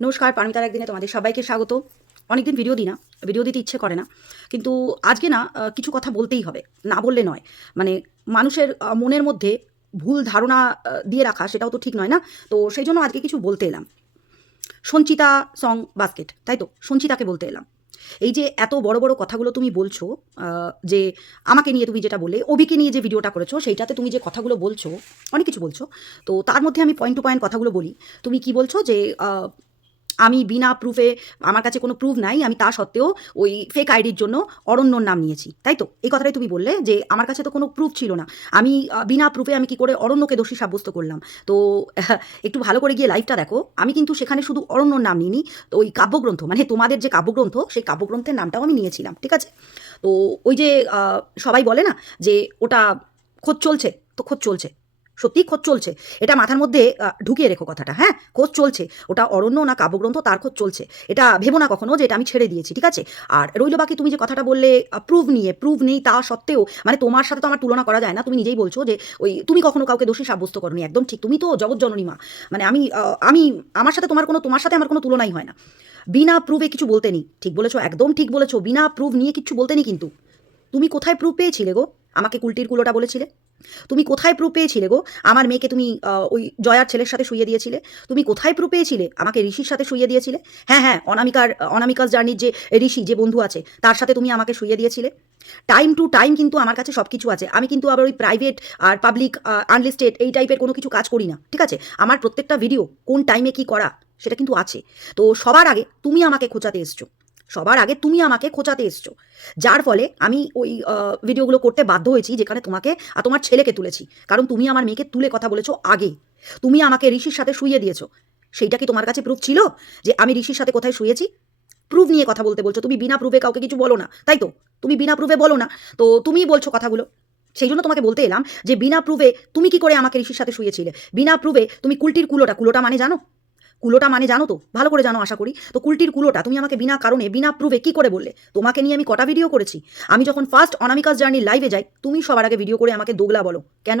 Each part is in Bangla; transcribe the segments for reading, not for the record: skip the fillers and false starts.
নমস্কার, পারমিতার একদিনে তোমাদের সবাইকে স্বাগত। অনেকদিন ভিডিও দিই না, ভিডিও দিতে ইচ্ছে করে না, কিন্তু আজকে না কিছু কথা বলতেই হবে, না বললে নয়। মানে মানুষের মনের মধ্যে ভুল ধারণা দিয়ে রাখা সেটাও তো ঠিক নয় না। তো সেই জন্য আজকে কিছু বলতে এলাম। সঞ্চিতা সং বাস্কেট, তাই তো, সঞ্চিতাকে বলতে এলাম। এই যে এত বড় বড় কথাগুলো তুমি বলছো, যে আমাকে নিয়ে তুমি যেটা বললে, অভিকে নিয়ে যে ভিডিওটা করেছো সেইটাতে তুমি যে কথাগুলো বলছো, অনেক কিছু বলছো। তো তার মধ্যে আমি পয়েন্ট টু পয়েন্ট কথাগুলো বলি। তুমি কি বলছো যে আমি বিনা প্রুফে, আমার কাছে কোনো প্রুফ নাই, আমি তা সত্ত্বেও ওই ফেক আইডির জন্য অরণ্যর নাম নিয়েছি, তাই তো? এই কথাটাই তুমি বললে যে আমার কাছে তো কোনো প্রুফ ছিল না, আমি বিনা প্রুফে আমি কি করে অরণ্যকে দোষী সাব্যস্ত করলাম। তো একটু ভালো করে গিয়ে লাইভটা দেখো, আমি কিন্তু সেখানে শুধু অরণ্যর নাম নিইনি, তো ওই কাব্যগ্রন্থ, মানে তোমাদের যে কাব্যগ্রন্থ সেই কাব্যগ্রন্থের নামটাও আমি নিয়েছিলাম, ঠিক আছে? তো ওই যে সবাই বলে না যে ওটা খোঁজ চলছে, তো খোঁজ চলছে, সত্যিই খোঁজ চলছে। এটা মাথার মধ্যে ঢুকিয়ে রেখো কথাটা, হ্যাঁ, খোঁজ চলছে। ওটা অরণ্য না কাব্যগ্রন্থ, তার খোঁজ চলছে। এটা ভেবো না কখনো যে এটা আমি ছেড়ে দিয়েছি, ঠিক আছে? আর রইল বাকি তুমি যে কথাটা বললে প্রুফ নিয়ে, প্রুফ নেই তা সত্ত্বেও, মানে তোমার সাথে তো আমার তুলনা করা যায় না। তুমি নিজেই বলছো যে ওই তুমি কখনো কাউকে দোষী সাব্যস্ত করনি, একদম ঠিক, তুমি তো জগৎজননী মা। মানে আমি আমার সাথে তোমার সাথে আমার কোনো তুলনাই হয় না। বিনা প্রুফে কিছু বলতে নেই, ঠিক বলেছো, একদম ঠিক বলেছো, বিনা প্রুফ নিয়ে কিচ্ছু বলতে নেই। কিন্তু তুমি কোথায় প্রুফ পেয়েছিলে গো? আমাকে কুলটির কুলোটা বলেছিলে। তুমি কোথায় প্রুফ পেয়েছিলে গো? আমার মেয়েকে তুমি ওই জয়ার ছেলের সাথে শুইয়ে দিয়েছিলে। তুমি কোথায় প্রুফ পেয়েছিলে? আমাকে ঋষির সাথে শুইয়ে দিয়েছিলে। হ্যাঁ হ্যাঁ, অনামিকাস জার্নির যে ঋষি, যে বন্ধু আছে, তার সাথে তুমি আমাকে শুইয়ে দিয়েছিলে। টাইম টু টাইম কিন্তু আমার কাছে সব কিছু আছে। আমি কিন্তু আবার ওই প্রাইভেট আর পাবলিক আনলিস্টেড এই টাইপের কোনো কিছু কাজ করি না, ঠিক আছে? আমার প্রত্যেকটা ভিডিও কোন টাইমে কি করা সেটা কিন্তু আছে। তো সবার আগে তুমি আমাকে খোঁচাতে এসছো, সবার আগে তুমি আমাকে খোঁচাতে এসছো, যার ফলে আমি ওই ভিডিওগুলো করতে বাধ্য হয়েছি, যেখানে তোমাকে আর তোমার ছেলেকে তুলেছি। কারণ তুমি আমার মেয়েকে তুলে কথা বলেছো আগে, তুমি আমাকে ঋষির সাথে শুইয়ে দিয়েছো। সেইটা কি তোমার কাছে প্রুফ ছিল যে আমি ঋষির সাথে কোথায় শুয়েছি? প্রুফ নিয়ে কথা বলতে বলছো, তুমি বিনা প্রুফে কাউকে কিছু বলো না, তাই তো? তুমি বিনা প্রুফে বলো না, তো তুমিই বলছো কথাগুলো। সেই জন্য তোমাকে বলতে এলাম যে বিনা প্রুফে তুমি কি করে আমাকে ঋষির সাথে শুয়েছিলে? বিনা প্রুফে তুমি কুলটির কুলোটা, কুলোটা মানে জানো? কুলোটা মানে জানো তো, ভালো করে জানো আশা করি। তো কুলটির কুলোটা তুমি আমাকে বিনা কারণে, বিনা প্রুফে কি করে বললে? তোমাকে নিয়ে আমি কটা ভিডিও করেছি। আমি যখন ফার্স্ট অনামিকাস জার্নির লাইভে যাই, তুমি সবার আগে ভিডিও করে আমাকে দোগলা বলো কেন?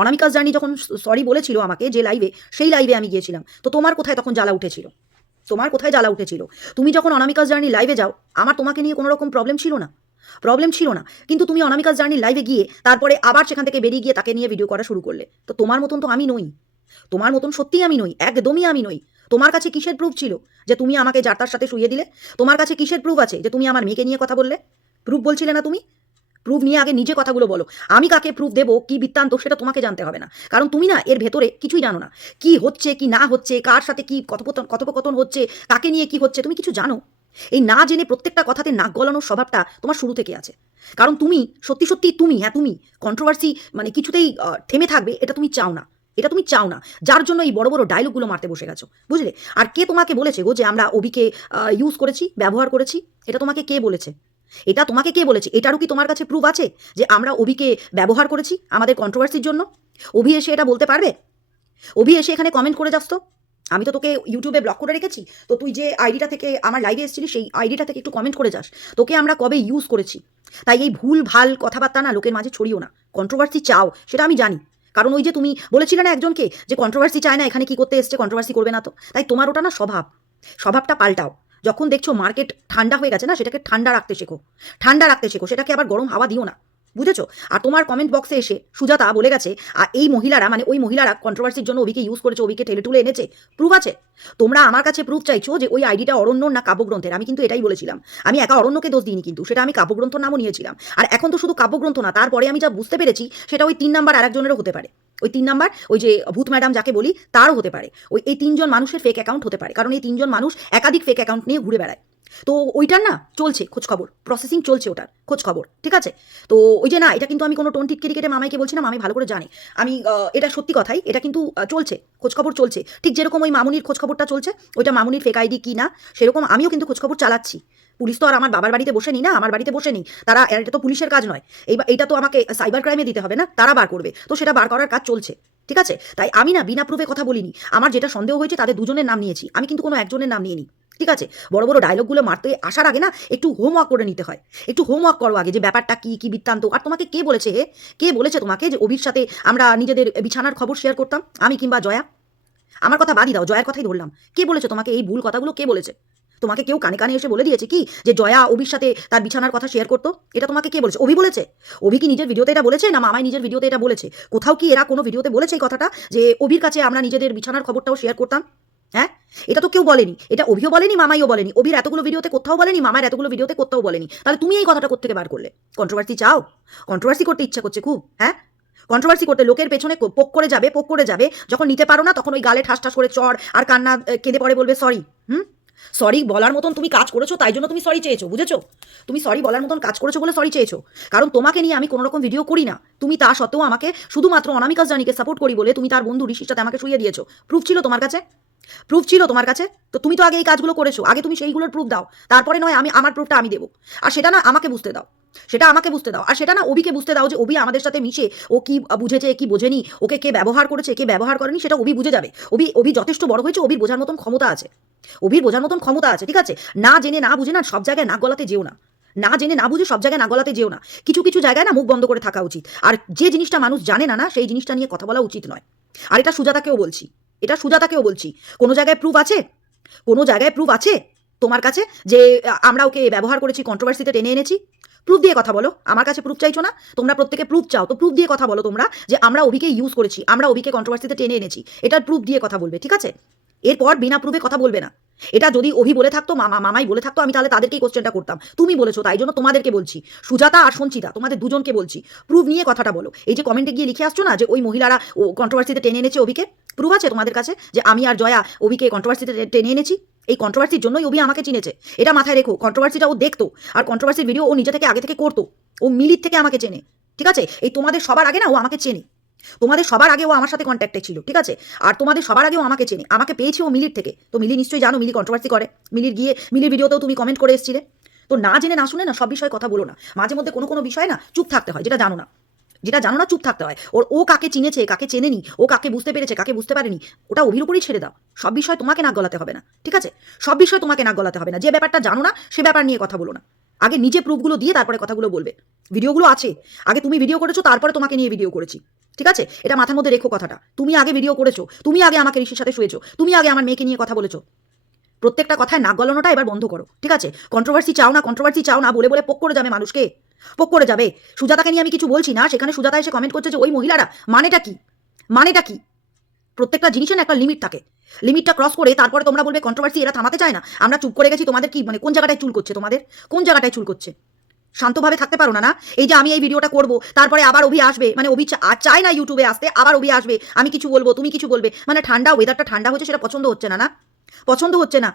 অনামিকাস জার্নি যখন সরি বলেছিল আমাকে যে লাইভে, সেই লাইভে আমি গিয়েছিলাম, তো তোমার কোথায় তখন জ্বালা উঠেছিল? তোমার কোথায় জ্বালা উঠেছিল? তুমি যখন অনামিকাস জার্নি লাইভে যাও, আমার তোমাকে নিয়ে কোনো রকম প্রবলেম ছিল না, প্রবলেম ছিল না। কিন্তু তুমি অনামিকাস জার্নির লাইভে গিয়ে তারপরে আবার সেখান থেকে বেরিয়ে গিয়ে তাকে নিয়ে ভিডিও করা শুরু করলে। তো তোমার মতন তো আমি নই, তোমার মতন সত্যিই আমি নই, একদমই আমি নই। তোমার কাছে কিসের প্রুফ ছিল যে তুমি আমাকে যার তার সাথে শুইয়ে দিলে? তোমার কাছে কিসের প্রুফ আছে যে তুমি আমার মেয়েকে নিয়ে কথা বললে? প্রুফ বলছিলে না তুমি? প্রুফ নিয়ে আগে নিজে কথাগুলো বলো। আমি কাকে প্রুফ দেবো, কি বৃত্তান্ত, সেটা তোমাকে জানতে হবে না। কারণ তুমি না এর ভেতরে কিছুই জানো না। কি হচ্ছে কি না হচ্ছে, কার সাথে কি কথোপকথন হচ্ছে, কাকে নিয়ে কি হচ্ছে, তুমি কিছু জানো? এই না জেনে প্রত্যেকটা কথাতে নাক গলানোর স্বভাবটা তোমার শুরু থেকে আছে। কারণ তুমি সত্যি সত্যি, তুমি, হ্যাঁ তুমি, কন্ট্রোভার্সি মানে কিছুতেই থেমে থাকবে এটা তুমি চাও না, এটা তুমি চাও না, যার জন্য এই বড় বড় ডায়লগগুলো মারতে বসে গেছো, বুঝলে? আর কে তোমাকে বলেছে গো যে আমরা অভিকে ইউজ করেছি, ব্যবহার করেছি? এটা তোমাকে কে বলেছে? এটা তোমাকে কে বলেছে? এটারও কি তোমার কাছে প্রুফ আছে যে আমরা অভিকে ব্যবহার করেছি আমাদের কন্ট্রোভার্সির জন্য? অভি এসে এটা বলতে পারবে? অভি এসে এখানে কমেন্ট করে যাস তো। আমি তো তোকে ইউটিউবে ব্লক করে রেখেছি, তো তুই যে আইডিটা থেকে আমার লাইভে এসেছিলি সেই আইডিটা থেকে একটু কমেন্ট করে যাস। তোকে আমরা কবে ইউজ করেছি? তাই এই ভুল ভাল কথাবার্তা না লোকের মাঝে ছড়িও না। কন্ট্রোভার্সি চাও সেটা আমি জানি, কারণ ওই যে তুমি বলেছিলে না একজনকে যে কন্ট্রোভার্সি চায় না, এখানে কি করতে এসছে, কন্ট্রোভার্সি করবে না তো। তাই তোমার ওটা না স্বভাব, স্বভাবটা পাল্টাও। যখন দেখছো মার্কেট ঠান্ডা হয়ে গেছে না, সেটাকে ঠান্ডা রাখতে শেখো, ঠান্ডা রাখতে শেখো, সেটাকে আবার গরম হাওয়া দিও না, বুঝেছো? আর তোমার কমেন্ট বক্সে এসে সুজাতা বলে গেছে আর এই মহিলারা, মানে ওই মহিলারা কন্ট্রোভার্সির জন্য অভিকে ইউজ করেছে, অভিকে ঠেলে টুলে এনেছে। প্রুফ আছে? তোমরা আমার কাছে প্রুফ চাইছো যে ওই আইডিটা অরণ্যর না কাব্যগ্রন্থের। আমি কিন্তু এটাই বলেছিলাম, আমি একা অরণ্যকে দোষ দিইনি, কিন্তু সেটা আমি কাব্যগ্রন্থর নামও নিয়েছিলাম। আর এখন তো শুধু কাব্যগ্রন্থ না, তারপরে আমি যা বুঝতে পেরেছি সেটা ওই 3 নাম্বার আরেকজনেরও হতে পারে। ওই 3 নাম্বার, ওই যে ভূত ম্যাডাম যাকে বলি, তারও হতে পারে। ওই এই 3জন মানুষের ফেক অ্যাকাউন্ট হতে পারে, কারণ এই 3জন মানুষ একাধিক ফেক অ্যাকাউন্ট নিয়ে ঘুরে বেড়ায়। তো ওইটার না চলছে খোঁজ খবর, প্রসেসিং চলছে ওটার খোঁজ খবর, ঠিক আছে? তো ওই যে না, এটা কিন্তু আমি কোনো টোন টিটকেরি কেটে মামাইকে বলছি না, মামি ভালো করে জানে। আমি এটা সত্যি কথাই, এটা কিন্তু চলছে, খোঁজ খবর চলছে। ঠিক যেরকম ওই মামুনির খোঁজ খবরটা চলছে, ওইটা মামুনির ফেক আইডি কি না, সেরকম আমিও কিন্তু খোঁজ খবর চালাচ্ছি। পুলিশ তো আর আমার বাবার বাড়িতে বসে নি না, আমার বাড়িতে বসে নি তারা, এটা তো পুলিশের কাজ নয়। এইটা তো আমাকে সাইবার ক্রাইমে দিতে হবে না, তারা বার করবে, তো সেটা বার করার কাজ চলছে, ঠিক আছে? তাই আমি না বিনা প্রুফে কথা বলিনি। আমার যেটা সন্দেহ হয়েছে তাদের দুজনের নাম নিয়েছি, আমি কিন্তু কোনো একজনের নাম নিইনি, ঠিক আছে? বড় বড় ডায়লগগুলো মারতে আসার আগে না একটু হোমওয়ার্ক করে নিতে হয়। একটু হোমওয়ার্ক করো আগে, যে ব্যাপারটা কি কি বৃত্তান্ত। আর তোমাকে কে বলেছে, কে বলেছে তোমাকে যে অভির সাথে আমরা নিজেদের বিছানার খবর শেয়ার করতাম, আমি কিংবা জয়া? আমার কথা বাদই দাও, জয়ার কথাই ধরলাম। কে বলেছে তোমাকে এই ভুল কথাগুলো? কে বলেছে তোমাকে? কেউ কানে কানে এসে বলে দিয়েছে কি যে জয়া অভির সাথে তার বিছানার কথা শেয়ার করতো? এটা তোমাকে কে বলেছে? অভি বলেছে? অভি কি নিজের ভিডিওতে এটা বলেছে, না মামাই নিজের ভিডিওতে এটা বলেছে? কোথাও কি এরা কোনো ভিডিওতে বলেছে এই কথাটা যে অভির কাছে আমরা নিজেদের বিছানার খবরটাও শেয়ার করতাম? হ্যাঁ, এটা তো কেউ বলেনি। এটা অভিও বলেনি, মামাইও বলেনি। অভির এতগুলো ভিডিওতে কোথাও বলেনি, মামার এতগুলো ভিডিওতে কোথাও বলেনি। তাহলে তুমি এই কথাটা কোত্থেকে বার করলে? কন্ট্রোভার্সি চাও? কন্ট্রোভার্সি করতে ইচ্ছা করছে খুব? হ্যাঁ, কন্ট্রোভার্সি করতে লোকের পেছনে পোক করে যাবে, পোক করে যাবে। যখন নিতে পারো না তখন ওই গালে ঠাস ঠাস করে চড় আর কান্না কেঁদে পড়ে বলবে সরি। সরি বলার মতন তুমি কাজ করেছো, তাই জন্য তুমি সরি চেয়েছো, বুঝেছো? তুমি সরি বলার মতন কাজ করেছো বলে সরি চেয়েছো। কারণ তোমাকে নিয়ে আমি কোনো রকম ভিডিও করি না। তুমি তা সত্ত্বেও আমাকে শুধুমাত্র অনামিকা জানিকে সাপোর্ট করি বলে তুমি তার বন্ধু ঋষির সাথে আমাকে শুইয়ে দিয়েছো। প্রুফ ছিল তোমার কাছে? প্রুফ ছিল তোমার কাছে? তো তুমি তো আগে এই কাজগুলো করেছো, আগে তুমি সেইগুলোর প্রুফ দাও। তারপরে নয় আমি আমার প্রুফটা আমি দেবো। আর সেটা না আমাকে বুঝতে দাও, সেটা আমাকে বুঝতে দাও। আর সেটা না অভিকে বুঝতে দাও যে অভি আমাদের সাথে মিশে ও কি বুঝেছে কি বোঝেনি, ওকে কে ব্যবহার করেছে কে ব্যবহার করেনি সেটা অভি বুঝে যাবে। অভি যথেষ্ট বড় হয়েছে, অভির বোঝার মতন ক্ষমতা আছে। অভির বোঝার মতন ক্ষমতা আছে, ঠিক আছে? না জেনে না বুঝে না সব জায়গায় নাক গলাতে যেও না। না জেনে না বুঝে সব জায়গায় নাক গলাতে যেও না। কিছু কিছু জায়গায় না মুখ বন্ধ করে থাকা উচিত। আর যে জিনিসটা মানুষ জানে না, না সেই জিনিসটা নিয়ে কথা বলা উচিত নয়। আর এটা সুজাতাকেও বলছি, এটা সুজাতাকেও বলছি। কোনো জায়গায় প্রুফ আছে? কোনো জায়গায় প্রুফ আছে তোমার কাছে যে আমরা ওকে ব্যবহার করেছি, কন্ট্রোভার্সিতে টেনে এনেছি? প্রুফ দিয়ে কথা বলো। আমার কাছে প্রুফ চাইছো না? তোমরা প্রত্যেকে প্রুফ চাও, তো প্রুফ দিয়ে কথা বলো তোমরা যে আমরা অভিকে ইউজ করেছি, আমরা অভিকে কন্ট্রোভার্সিতে টেনে এনেছি। এটার প্রুফ দিয়ে কথা বলবে, ঠিক আছে? এরপর বিনা প্রুফে কথা বলবে না। এটা যদি অভি বলে থাকতো, মামাই বলে থাকতো, আমি তাহলে তাদেরকেই কোশ্চেনটা করতাম। তুমি বলেছো তাই জন্য তোমাদেরকে বলছি। সুজাতা আর সঞ্চিতা তোমাদের দুজনকে বলছি, প্রুফ নিয়ে কথাটা বলো। এই যে কমেন্টে গিয়ে লিখে আসছো না যে ওই মহিলারা ও কন্ট্রোভার্সিতে টেনে এনেছে অভিকে, প্রুফ আছে তোমাদের কাছে যে আমি আর জয়া অভিকে কন্ট্রোভার্সিতে টেনে এনেছি? এই কন্ট্রোভার্সির জন্যই অভি আমাকে চিনেছে, এটা মাথায় রেখো। কন্ট্রোভার্সিটা ও দেখতো, আর কন্ট্রোভার্সির ভিডিও ও নিজে থেকে আগে থেকে করতো। ও মিলির থেকে আমাকে চেনে, ঠিক আছে? এই তোমাদের সবার আগে না ও আমাকে চেনে। তোমাদের সবার আগে ও আমার সাথে কন্ট্যাক্টে ছিল, ঠিক আছে? আর তোমাদের সবার আগেও আমাকে চেনে, আমাকে পেয়েছি ও মিলির থেকে। তো মিলি নিশ্চয়ই জানো মিলি কন্ট্রোভার্সি করে। মিলির ভিডিওতেও তুমি কমেন্ট করে এসেছিলে। তো না জেনে না শুনে না সব বিষয়ে কথা বলো না। মাঝে মধ্যে কোনো কোনো বিষয়ে না চুপ থাকতে হয়, যেটা জানো না। যেটা জানো না চুপ থাকতে হয়। ও কাকে চিনেছে কাকে চেনেনি, ও কাকে বুঝতে পেরেছে কাকে বুঝতে পারেনি, ওটা অভির উপরই ছেড়ে দাও। সব বিষয় তোমাকে নাক গলাতে হবে না, ঠিক আছে? সব বিষয় তোমাকে নাক গলাতে হবে না। যে ব্যাপারটা জানো না সে ব্যাপার নিয়ে কথা বলো না। আগে নিজে প্রুফগুলো দিয়ে তারপরে কথাগুলো বলবে। ভিডিওগুলো আছে, আগে তুমি ভিডিও করেছো, তারপরে তোমাকে নিয়ে ভিডিও করেছি, ঠিক আছে? এটা মাথার মধ্যে রেখো কথাটা। তুমি আগে ভিডিও করেছো, তুমি আগে আমাকে ঋষির সাথে শুয়েছো, তুমি আগে আমার মেয়েকে নিয়ে কথা বলেছো। প্রত্যেকটা কথায় নাক গলানোটা এবার বন্ধ করো, ঠিক আছে? কন্ট্রোভার্সি চাও না বলে বলে পোক করে যাবে মানুষকে, পোক করে যাবে। সুজাতাকে নিয়ে আমি কিছু বলছি না, সেখানে সুজাতা এসে কমেন্ট করছে যে ওই মহিলারা, মানেটা কি? মানেটা কি? প্রত্যেকটা জিনিসের না একটা লিমিট থাকে। লিমিটটা ক্রস করে তারপরে তোমরা বলবে কন্ট্রোভার্সি এরা থামাতে চায় না, আমরা চুপ করে গেছি। তোমাদের কি মানে কোন জায়গাটায় চুল করছে? তোমাদের কোন জায়গাটায় চুল করছে? শান্তভাবে থাকতে পারো না? না এই যে আমি এই ভিডিওটা করব, তারপরে আবার অভি আসবে, মানে অভি চায় না ইউটিউবে আসতে, আবার অভি আসবে, আমি কিছু বলবো তুমি কিছু বলবে, মানে ঠান্ডা ওয়েদারটা ঠান্ডা হচ্ছে, সেটা পছন্দ হচ্ছে না। না পছন্দ হচ্ছে না।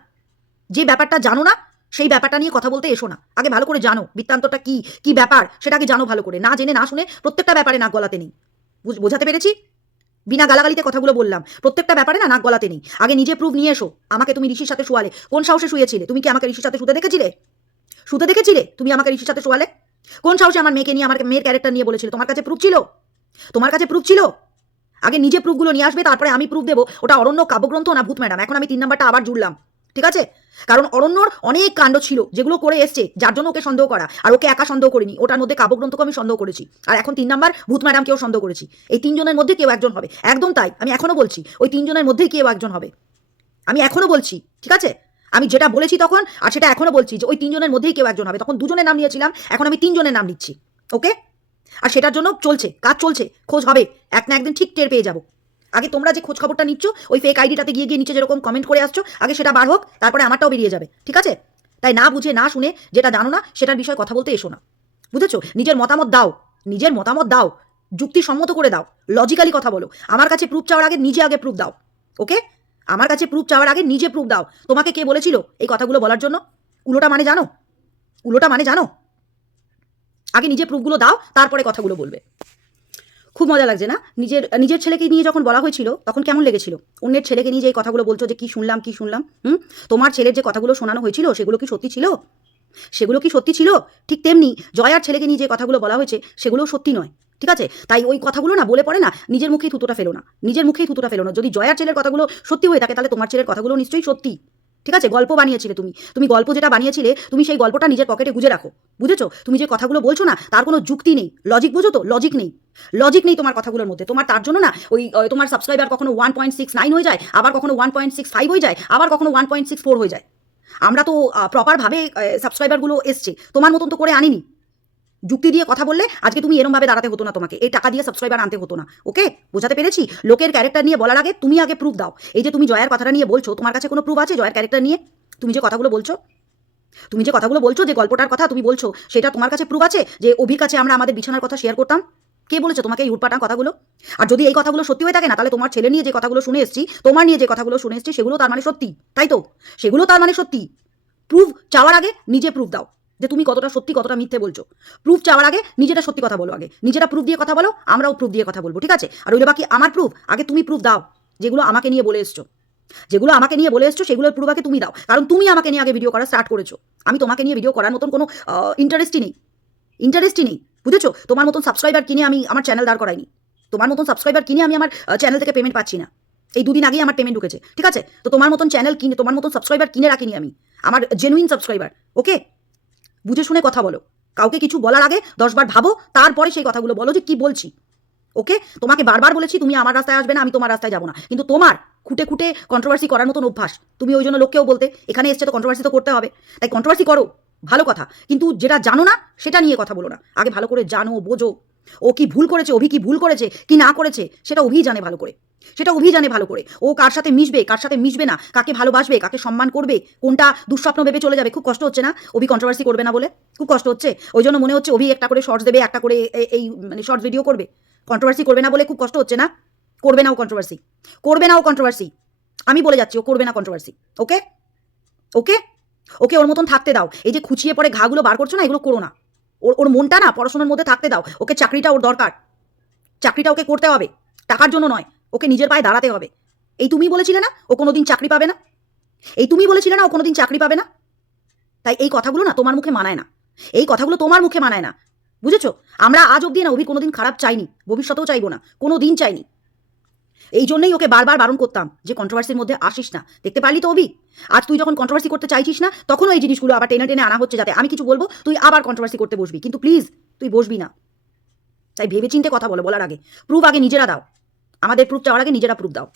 যে ব্যাপারটা জানো না সেই ব্যাপারটা নিয়ে কথা বলতে এসো না। আগে ভালো করে জানো বৃত্তান্তটা কি কি ব্যাপার, সেটাকে জানো ভালো করে। না জেনে না শুনে প্রত্যেকটা ব্যাপারে নাক গলাতে নেই। বোঝাতে পেরেছি? বিনা গালাগালিতে কথাগুলো বললাম। প্রত্যেকটা ব্যাপারে না নাক গলাতে নেই। আগে নিজে প্রুফ নিয়ে এসো। আমাকে তুমি ঋষির সাথে শোয়ালে, কোন সাহসে শুয়েছিলে? তুমি কি আমাকে ঋষির সাথে শুতে দেখেছিলে? শুতে দেখেছিলে তুমি আমাকে ঋষির সাথে শোয়ালে? কোন সাহসে আমার মেয়েকে নিয়ে, আমার মেয়ের ক্যারেক্টার নিয়ে বলেছিল? তোমার কাছে প্রুফ ছিল? তোমার কাছে প্রুফ ছিল? আগে নিজে প্রুফগুলো নিয়ে আসবে, তারপরে আমি প্রুফ দেবো। ওটা অরণ্য কাব্যগ্রন্থ না ভূত ম্যাডাম। এখন আমি 3 নাম্বারটা আবার জুড়লাম, ঠিক আছে? কারণ অরণ্যর অনেক কাণ্ড ছিল যেগুলো করে এসছে, যার জন্য ওকে সন্দেহ করা। আর ওকে একা সন্দেহ করিনি, ওটার মধ্যে কাব্যগ্রন্থকে আমি সন্দেহ করেছি। আর এখন 3 নাম্বার ভূত ম্যাডামকেও সন্দেহ করেছি। এই 3 জনের মধ্যে কেউ একজন হবে, একদম তাই। আমি এখনো বলছি ওই 3 জনের মধ্যেই কেউ একজন হবে। আমি এখনো বলছি, ঠিক আছে? আমি যেটা বলেছি তখন আর সেটা এখনো বলছি যে ওই 3 জনের মধ্যেই কেউ একজন হবে। তখন 2 জনের নাম নিয়েছিলাম, এখন আমি 3 জনের নাম নিচ্ছি, ওকে? আর সেটার জন্য চলছে, কাজ চলছে, খোঁজ হবে। এক না একদিন ঠিক টের পেয়ে যাবো। আগে তোমরা যে খোঁজ খবরটা নিচ্ছ ওই ফেক আইডিটাতে গিয়ে গিয়ে নিচে যেরকম কমেন্ট করে আসছো, আগে সেটা বার হোক, তারপরে আমারটাও বেরিয়ে যাবে, ঠিক আছে? তাই না বুঝে না শুনে যেটা জানো না সেটার বিষয়ে কথা বলতে এসো না, বুঝেছো? নিজের মতামত দাও, নিজের মতামত দাও, যুক্তিসম্মত করে দাও, লজিক্যালি কথা বলো। আমার কাছে প্রুফ চাওয়ার আগে নিজে আগে প্রুফ দাও, ওকে? আমার কাছে প্রুফ চাওয়ার আগে নিজে প্রুফ দাও। তোমাকে কে বলেছিল এই কথাগুলো বলার জন্য? উলোটা মানে জানো? উলোটা মানে জানো? আগে নিজে প্রুফগুলো দাও, তারপরে কথাগুলো বলবে। খুব মজা লাগছে না? নিজের নিজের ছেলেকে নিয়ে যখন বলা হয়েছিল তখন কেমন লেগেছিল? অন্যের ছেলেকে নিয়ে যে এই কথাগুলো বলছো যে কি শুনলাম কি শুনলাম, তোমার ছেলের যে কথাগুলো শোনানো হয়েছিল সেগুলো কি সত্যি ছিল? সেগুলো কি সত্যি ছিল? ঠিক তেমনি জয়ার ছেলেকে নিয়ে যে কথাগুলো বলা হয়েছে সেগুলোও সত্যি নয়, ঠিক আছে? তাই ওই কথাগুলো না বলে পড়ে না নিজের মুখেই থুতুটা ফেলো না, নিজের মুখেই থুতুটা ফেলো না। যদি জয়ার ছেলের কথাগুলো সত্যি হয়ে থাকে তাহলে তোমার ছেলের কথাগুলো নিশ্চয়ই সত্যি, ঠিক আছে? গল্প বানিয়েছিলে তুমি গল্প যেটা বানিয়েছিলে তুমি সেই গল্পটা নিজের পকেটে গুজে রাখো, বুঝেছো? তুমি যে কথাগুলো বলছো না তার কোনো যুক্তি নেই, লজিক বুঝো তো? লজিক নেই। লজিক নেই তোমার কথাগুলোর মধ্যে। তোমার তার জন্য না তোমার সাবস্ক্রাইবার কখনো 1.69 হয়ে যায়, আবার কখনো 1.65 হয়ে যায়, আবার কখনো 1.64 হয়ে যায়। আমরা তো প্রপারভাবে সাবস্ক্রাইবারগুলো এসছে, তোমার মতন তো করে আনিনি। যুক্তি দিয়ে কথা বললে আজকে তুমি এরমভাবে দাঁড়াতে হতো না, তোমাকে এই টাকা দিয়ে সাবস্ক্রাইবার আনতে হতো না। ওকে, বোঝাতে পেরেছি? লোকের ক্যারেক্টার নিয়ে বলার আগে তুমি আগে প্রুফ দাও। এই যে তুমি জয়ার কথাটা নিয়ে বলছো, তোমার কাছে কোনো প্রুফ আছে জয়ার ক্যারেক্টার নিয়ে? তুমি যে কথাগুলো বলছো, যে গল্পটার কথা তুমি বলছো, সেটা তোমার কাছে প্রুফ আছে যে অভির কাছে আমরা আমাদের বিছানার কথা শেয়ার করতাম? কে বলেছে তোমাকে এই উটপাটাং কথাগুলো? আর যদি এই কথাগুলো সত্যি হয়ে থাকে না, তাহলে তোমার ছেলে নিয়ে যে কথাগুলো শুনে এসেছি, তোমার নিয়ে যে কথাগুলো শুনে এসেছি, সেগুলো তার মানে সত্যি, তাই তো? সেগুলো তার মানে সত্যি। প্রুফ চাওয়ার আগে নিজে প্রুফ দাও যে তুমি কতটা সত্যি কতটা মিথ্যে বলছো। প্রুফ চাওয়ার আগে নিজেটা সত্যি কথা বলো, আগে নিজেরা প্রুফ দিয়ে কথা বলো, আমরাও প্রুফ দিয়ে কথা বলবো, ঠিক আছে? আর ওইটা বাকি আমার প্রুফ, আগে তুমি প্রুফ দাও। যেগুলো আমাকে নিয়ে বলে এসছো, সেগুলোর প্রুফ আগে তুমি দাও, কারণ তুমি আমাকে নিয়ে আগে ভিডিও করা স্টার্ট করেছো। আমি তোমাকে নিয়ে ভিডিও করার মতন কোনো ইন্টারেস্টই নেই, বুঝেছো? তোমার মতন সাবস্ক্রাইবার কিনে আমি আমার চ্যানেল দাঁড় করাইনি। তোমার মতন সাবস্ক্রাইবার কিনে আমি আমার চ্যানেল থেকে পেমেন্ট পাচ্ছি না। এই দুদিন আগেই আমার পেমেন্ট ঢুকেছে, ঠিক আছে? তো তোমার মতন চ্যানেল কিনে, তোমার মতন সাবস্ক্রাইবার কিনে রাখিনি আমি, আমার জেনুইন সাবস্ক্রাইবার। ওকে, বুঝে শুনে কথা বলো। কাউকে কিছু বলার আগে 10 বার ভাবো, তারপরে সেই কথাগুলো বলো যে কি বলছি। ওকে, তোমাকে বারবার বলেছি তুমি আমার রাস্তায় আসবে না, আমি তোমার রাস্তায় যাবো না, কিন্তু তোমার খুঁটে খুঁটে কন্ট্রোভার্সি করার মতন অভ্যাস। তুমি ওই জন্য লোককেও বলতে এখানে এসছে তো কন্ট্রোভার্সি তো করতে হবে, তাই কন্ট্রোভার্সি করো, ভালো কথা, কিন্তু যেটা জানো না সেটা নিয়ে কথা বলো না। আগে ভালো করে জানো, বোঝো। ও কি ভুল করেছে, অভি কি ভুল করেছে কি না করেছে, সেটা অভি জানে ভালো করে। ও কার সাথে মিশবে, কার সাথে মিশবে না, কাকে ভালোবাসবে, কাকে সম্মান করবে, কোনটা দুঃস্বপ্ন ভেবে চলে যাবে। খুব কষ্ট হচ্ছে না অভি কন্ট্রোভার্সি করবে না বলে? খুব কষ্ট হচ্ছে? ওই জন্য মনে হচ্ছে অভি একটা করে শর্টস দেবে, একটা করে এই মানে শর্টস ভিডিও করবে, কন্ট্রোভার্সি করবে না বলে খুব কষ্ট হচ্ছে না? করবে না ও কন্ট্রোভার্সি, আমি বলে যাচ্ছি ও করবে না কন্ট্রোভার্সি। ওকে, ওকে, ওকে ওর মতন থাকতে দাও। এই যে খুঁচিয়ে পড়ে ঘাগুলো বার করছো না, এগুলো করো না। ওর মনটা না পড়াশোনার মধ্যে থাকতে দাও। ওকে চাকরিটা ওর দরকার, চাকরিটা ওকে করতে হবে, টাকার জন্য নয়। ওকে নিজের পায়ে দাঁড়াতে হবে। এই তুমি বলেছিলে না ও কোনোদিন চাকরি পাবে না? তাই এই কথাগুলো না তোমার মুখে মানায় না, বুঝেছো? আমরা আজ অব্দি না অভির কোনোদিন খারাপ চাইনি, ভবিষ্যতেও চাইবো না, কোনোদিন চাইনি। এই জন্যই ওকে বারবার বারণ করতাম যে কন্ট্রোভার্সির মধ্যে আসিস না। দেখতে পারলি তো অভি, আজ তুই যখন কন্ট্রোভার্সি করতে চাইছিস না, তখনও এই জিনিসগুলো আবার টেনে টেনে আনা হচ্ছে, যাতে আমি কিছু বলবো তুই আবার কন্ট্রোভার্সি করতে বসবি। কিন্তু প্লিজ তুই বসবি না। তাই ভেবেচিন্তে কথা বলো বলার আগে। প্রুফ আগে নিজেরা দাও, আমাদের প্রুফ চাওয়ার আগে নিজেরা প্রুফ দাও।